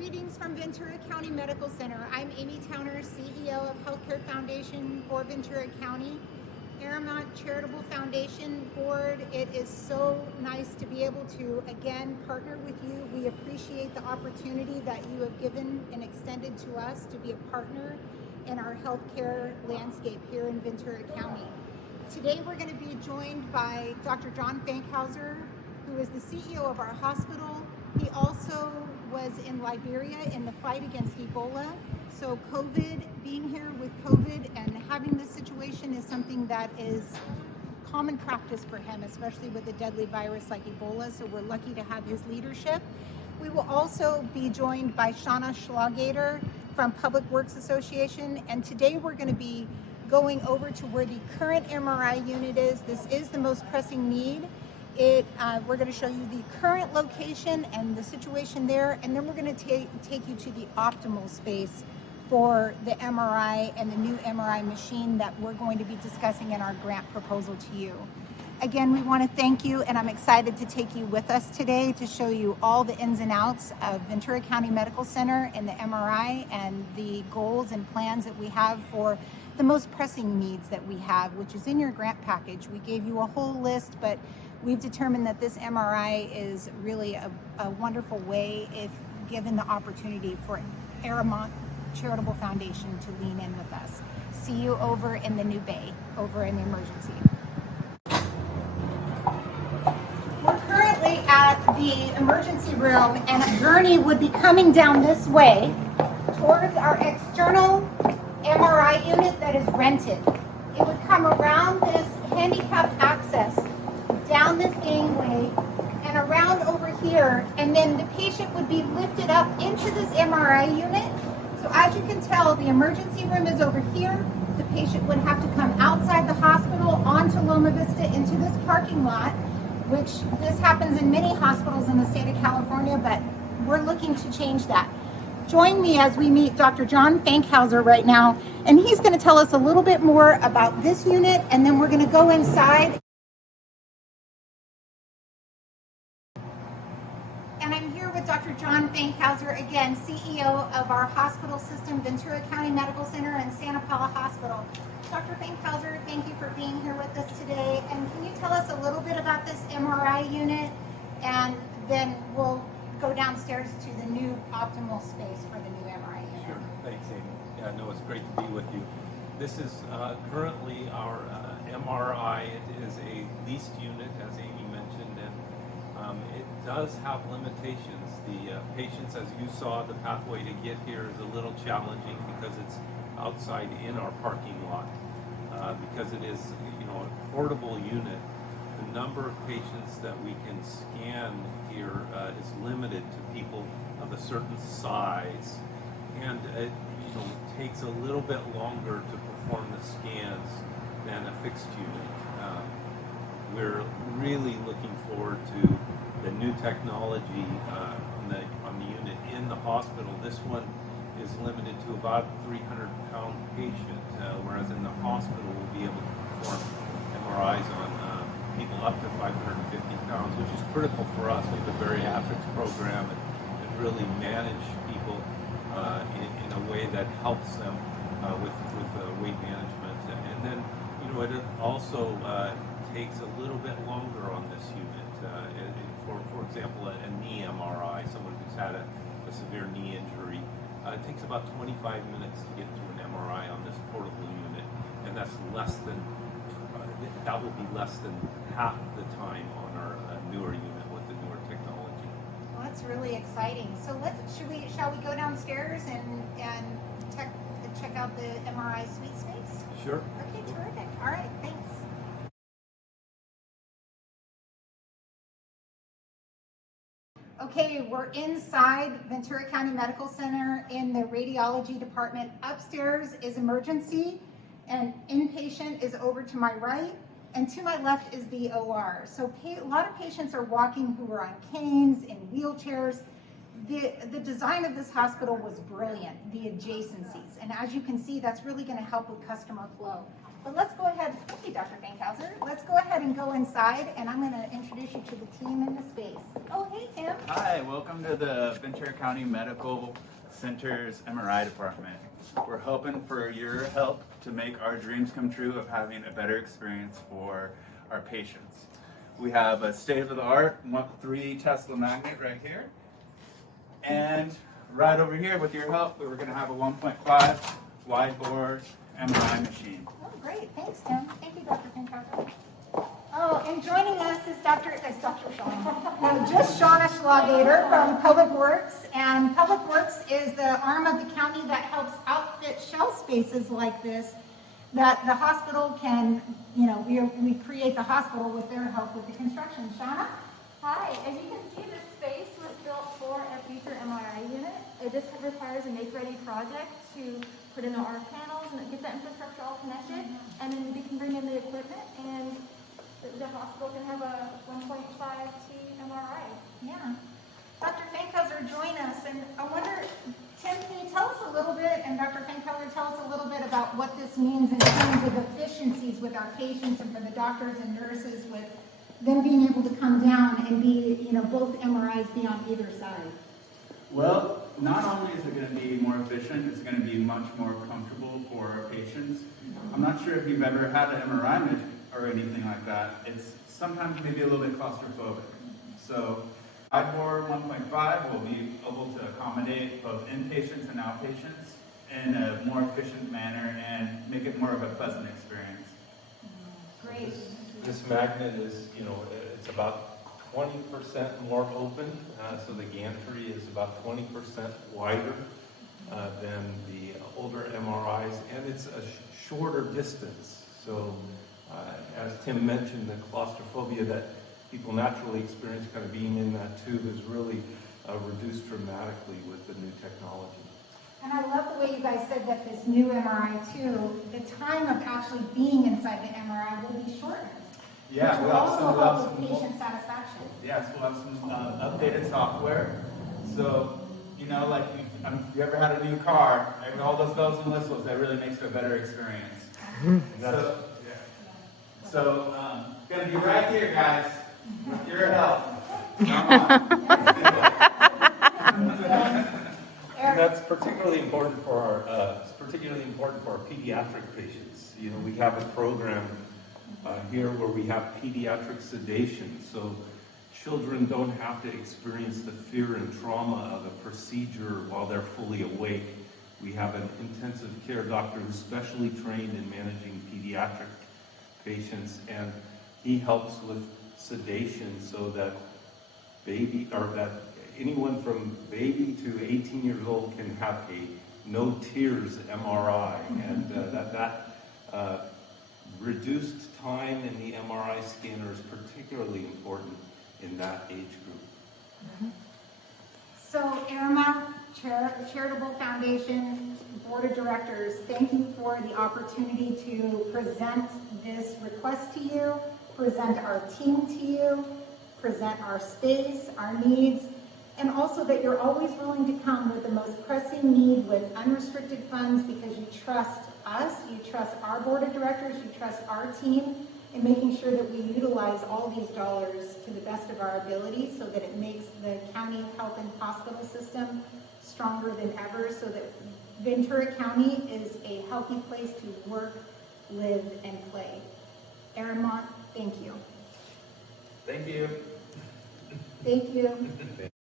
Greetings from Ventura County Medical Center. I'm Amy Towner, CEO of Healthcare Foundation for Ventura County, Aramont Charitable Foundation Board. It is so nice to be able to again partner with you. We appreciate the opportunity that you have given and extended to us to be a partner in our healthcare landscape here in Ventura County. Today we're going to be joined by Dr. John Fankhauser, who is the CEO of our hospital. He also was in Liberia in the fight against Ebola. So being here with COVID and having this situation is something that is common practice for him, especially with a deadly virus like Ebola. So we're lucky to have his leadership. We will also be joined by Shauna Schlagater from Public Works Association. And today we're going to be going over to where the current MRI unit is. This is the most pressing need. We're going to show you the current location and the situation there, and then we're going to take you to the optimal space for the MRI and the new MRI machine that we're going to be discussing in our grant proposal to you. Again, we want to thank you, and I'm excited to take you with us today to show you all the ins and outs of Ventura County Medical Center and the MRI and the goals and plans that we have for the most pressing needs that we have, which is in your grant package. We gave you a whole list, but we've determined that this MRI is really a wonderful way, if given the opportunity, for Aramont Charitable Foundation to lean in with us. See you over in the new bay, over in the emergency. We're currently at the emergency room, and a gurney would be coming down this way towards our external MRI unit that is rented. It would come around this handicap access, down this gangway, and around over here, and then the patient would be lifted up into this MRI unit. So as you can tell, the emergency room is over here. The patient would have to come outside the hospital onto Loma Vista into this parking lot, which this happens in many hospitals in the state of California, but we're looking to change that. Join me as we meet Dr. John Fankhauser right now, and he's going to tell us a little bit more about this unit, and then we're going to go inside. And I'm here with Dr. John Fankhauser, again, CEO of our hospital system, Ventura County Medical Center and Santa Paula Hospital. Dr. Fankhauser, thank you for being here with us today. And can you tell us a little bit about this MRI unit? And then we'll go downstairs to the new optimal space for the new MRI unit. Sure. Thanks, Amy. Yeah, no, it's great to be with you. This is currently our MRI. It is a leased unit, as Amy mentioned, and it does have limitations. The patients, as you saw, the pathway to get here is a little challenging because it's outside in our parking lot. Because it is, an affordable unit, the number of patients that we can scan here is limited to people of a certain size, and it takes a little bit longer to perform the scans than a fixed unit. We're really looking forward to the new technology on the unit in the hospital. This one is limited to about 300-pound patient, whereas in the hospital we'll be able to perform MRIs on people up to 550 pounds, which is critical for us. We have a bariatrics program and really manage people in a way that helps them with weight management. And then, it also takes a little bit longer on this unit. For example, a knee MRI, someone who's had a severe knee injury, it takes about 25 minutes to get through an MRI on this portable unit, and that will be less than half the time on our newer unit with the newer technology. Well, that's really exciting. So shall we go downstairs and check out the MRI suite space? Sure. Okay, terrific. All right, thanks. Okay, we're inside Ventura County Medical Center in the radiology department. Upstairs is emergency, and inpatient is over to my right, and to my left is the OR. So a lot of patients are walking who are on canes, in wheelchairs. The design of this hospital was brilliant, the adjacencies, and as you can see, that's really going to help with customer flow. But let's go ahead, thank you, Dr. Fankhauser. Let's go ahead and go inside, and I'm going to introduce you to the team in the space. Oh, hey, Tim. Hi, welcome to the Ventura County Medical Center's MRI department. We're hoping for your help to make our dreams come true of having a better experience for our patients. We have a state-of-the-art 3 Tesla magnet right here. And right over here, with your help, we're going to have a 1.5 wide bore MRI machine. Oh, great. Thanks, Tim. Thank you, Dr. Fankhauser. Oh, and joining us is Dr. Shauna. No, just Shauna Schlagater from Public Works. And Public Works is the arm of the county that helps outfit shelf spaces like this that the hospital can, we create the hospital with their help with the construction. Shauna? Hi, as you can see, this space was built for a future MRI unit. It just requires a make-ready project to put in the RF panels and get the infrastructure all connected, and then we can bring in the equipment, and the hospital can have a 1.5T MRI. Yeah. Dr. Fankhauser, join us, and I wonder, Tim, can you tell us a little bit, and Dr. Fankhauser, tell us a little bit about what this means in terms of efficiencies with our patients and for the doctors and nurses with them being able to come down and be, both MRIs be on either side. Well, not only is it going to be more efficient, it's going to be much more comfortable for our patients. I'm not sure if you've ever had an MRI or anything like that. It's sometimes maybe a little bit claustrophobic. So wide-bore 1.5 will be able to accommodate both inpatients and outpatients in a more efficient manner and make it more of a pleasant experience. Great. This magnet is, it's about 20% more open, so the gantry is about 20% wider than the older MRIs, and it's a shorter distance. So, as Tim mentioned, the claustrophobia that people naturally experience kind of being in that tube is really reduced dramatically with the new technology. And I love the way you guys said that this new MRI too, the time of actually being inside the MRI will be shortened. Yeah, which will also help with patient satisfaction. Yes, we'll have some updated software. So, like if you ever had a new car, all those bells and whistles, that really makes for a better experience. So, gonna be right here, guys, with your help. Come on. And that's particularly important for our pediatric patients. We have a program here where we have pediatric sedation, so children don't have to experience the fear and trauma of a procedure while they're fully awake. We have an intensive care doctor who's specially trained in managing pediatric patients, and he helps with sedation so that anyone from baby to 18 years old can have a no tears MRI, and that reduced time in the MRI scanner is particularly important in that age group. So Aramont Charitable Foundation Board of Directors, thank you for the opportunity to present this request to you, present our team to you, present our space, our needs, and also that you're always willing to come with the most pressing need with unrestricted funds because you trust us, you trust our board of directors, you trust our team in making sure that we utilize all these dollars to the best of our ability so that it makes the county health and hospital system stronger than ever so that Ventura County is a healthy place to work, live, and play. Aramont, thank you. Thank you. Thank you.